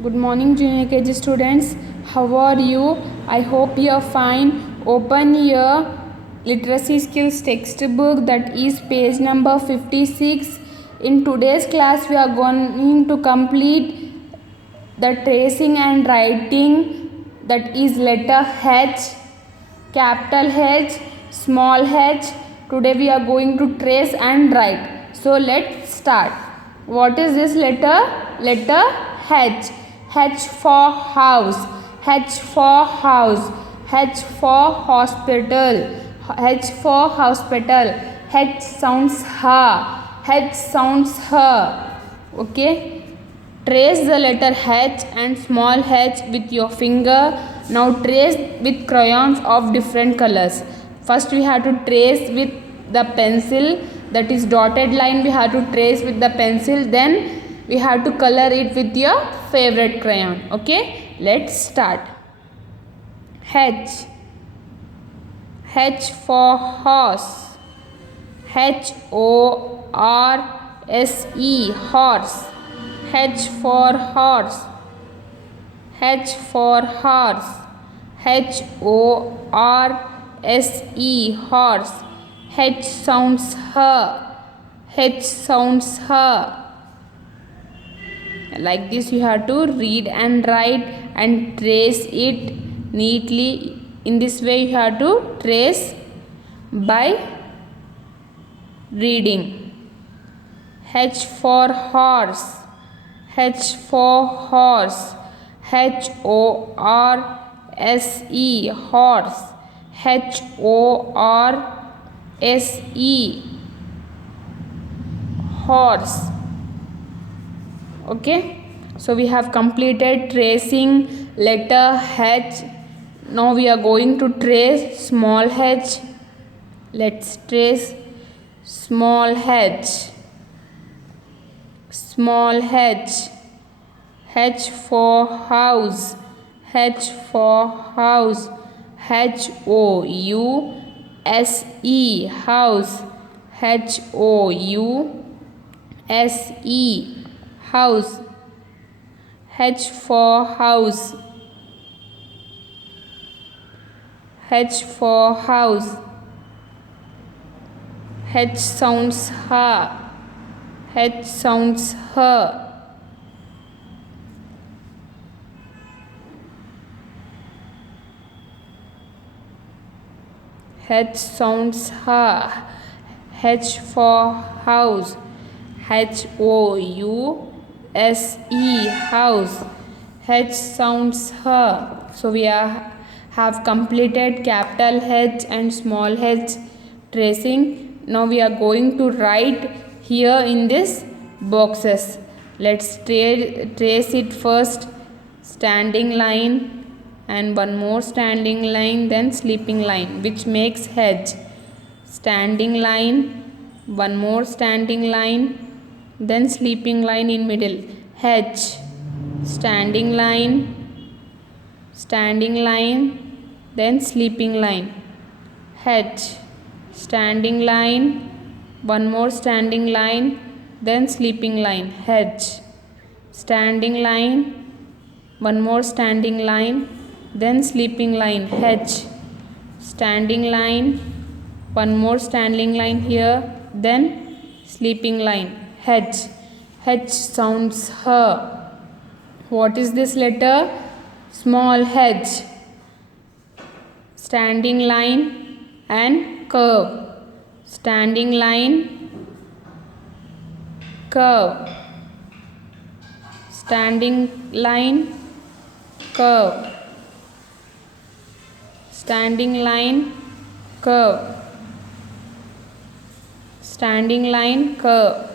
Good morning, junior KG students. How are you? I hope you are fine. Open your literacy skills textbook, that is page number 56. In today's class, we are going to complete the tracing and writing, that is letter H, capital H, small h. Today we are going to trace and write. So let's start. What is this letter? Letter H. H for house, H for house, H for hospital, H for hospital. H sounds ha, H sounds ha. Okay. Trace the letter H and small h with your finger. Now trace with crayons of different colors. First we have to trace with the pencil, that is dotted line we have to trace with the pencil. Then we have to color it with your favorite crayon. Okay, let's start. H. H for horse, H O R S E, horse. H for horse, H for horse, H O R S E, horse. H sounds her, H sounds her. Like this you have to read and write and trace it neatly. In this way you have to trace by reading. H for horse, H for horse, H O R S E, horse, H O R S E, horse. Okay, so we have completed tracing letter H. Now we are going to trace small h. Let's trace small h. Small h. H for house, H for house, H O U S E, house, H O U S E, house. H for house, H for house. H sounds ha, H sounds her. H sounds ha. H for house, H O U S E, house. H sounds her. So we have completed capital H and small h tracing. Now we are going to write here in this boxes. Let's trace it first. Standing line and one more standing line, then sleeping line, which makes H. Standing line, one more standing line, then sleeping line in middle, H. Standing line, then sleeping line, H. Standing line, one more standing line, then sleeping line, H. Standing line, one more standing line, then sleeping line, H. Standing line, one more standing line here, then sleeping line, H. H sounds her. What is this letter? Small h. Standing line and curve. Standing line, curve. Standing line, curve. Standing line, curve. Standing line, curve.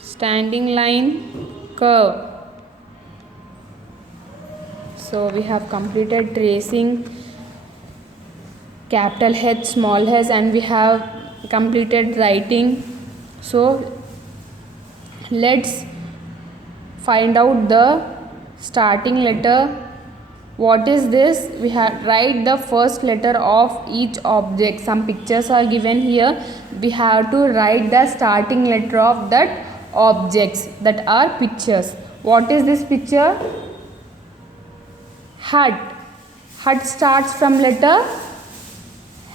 Standing line, curve. So we have completed tracing capital H, small h, and we have completed writing. So let's find out the starting letter. What is this? We have write the first letter of each object. Some pictures are given here. We have to write the starting letter of that objects that are pictures. What is this picture? Hut. Hut starts from letter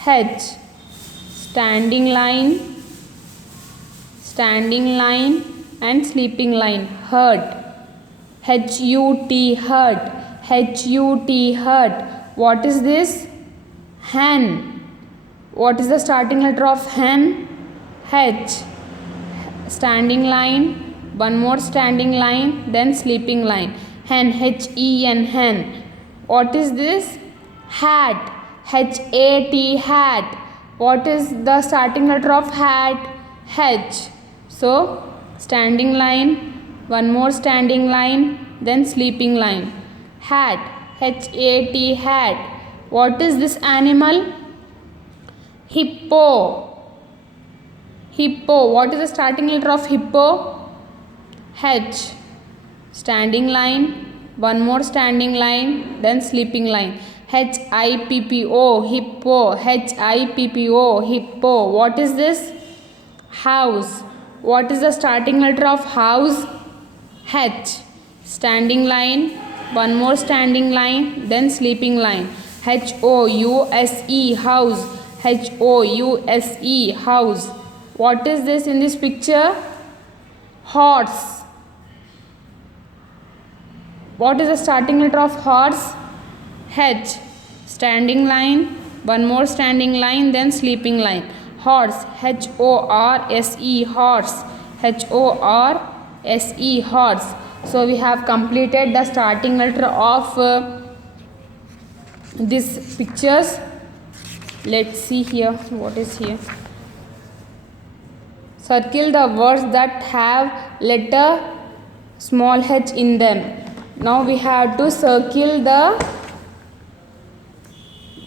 H. Standing line and sleeping line. Hut. H-U-T, hut. H-U-T, hut. What is this? Hen. What is the starting letter of hen? H. Standing line, one more standing line, then sleeping line. Hen, H-E-N, hen. What is this? Hat. H-A-T, hat. What is the starting letter of hat? H. So, standing line, one more standing line, then sleeping line. Hat. H-A-T, hat. What is this animal? Hippo. Hippo. What is the starting letter of hippo? H. Standing line, one more standing line, then sleeping line. H-I-P-P-O, hippo. H-I-P-P-O, hippo. What is this? House. What is the starting letter of house? H. Standing line, one more standing line, then sleeping line. H-O-U-S-E, house. H-O-U-S-E, house. What is this in this picture? Horse. What is the starting letter of horse? H. Standing line, one more standing line, then sleeping line. Horse. H-O-R-S-E, horse. H-O-R-S-E, horse. So we have completed the starting letter of these pictures. Let's see here. What is here? Circle the words that have letter small h in them. Now we have to circle the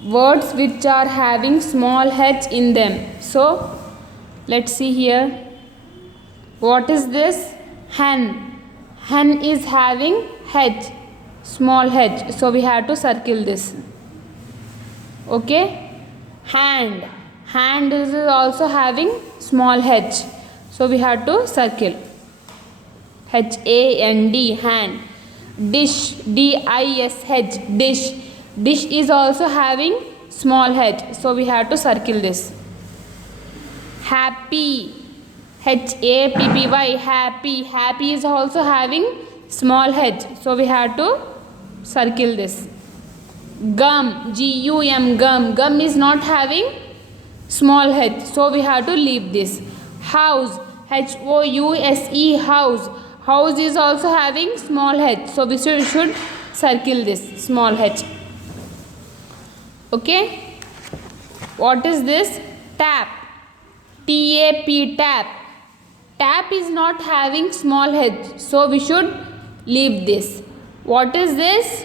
words which are having small h in them. So let's see here. What is this? Hen. Hen is having h, small h. So we have to circle this. Okay. Hand. Hand is also having small h. So we have to circle. H-A-N-D, hand. Dish. D-I-S-H, dish. Dish is also having small h. So we have to circle this. Happy. H-A-P-P-Y, happy. Happy is also having small h. So we have to circle this. Gum. G-U-M, gum. Gum is not having small h. So we have to leave this. House. H-O-U-S-E, house. House is also having small h. So we should circle this small h. Okay. What is this? Tap. T-A-P, tap. Tap is not having small h. So we should leave this. What is this?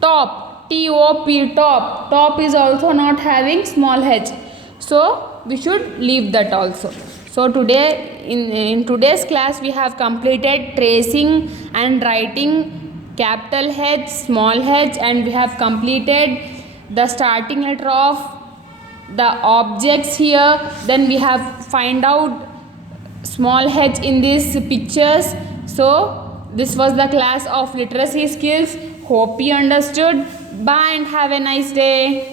Top. T-O-P, top. Top is also not having small h. So we should leave that also. So today in today's class we have completed tracing and writing capital H, small h, and we have completed the starting letter of the objects here. Then we have find out small h in these pictures. So this was the class of literacy skills. Hope you understood. Bye and have a nice day.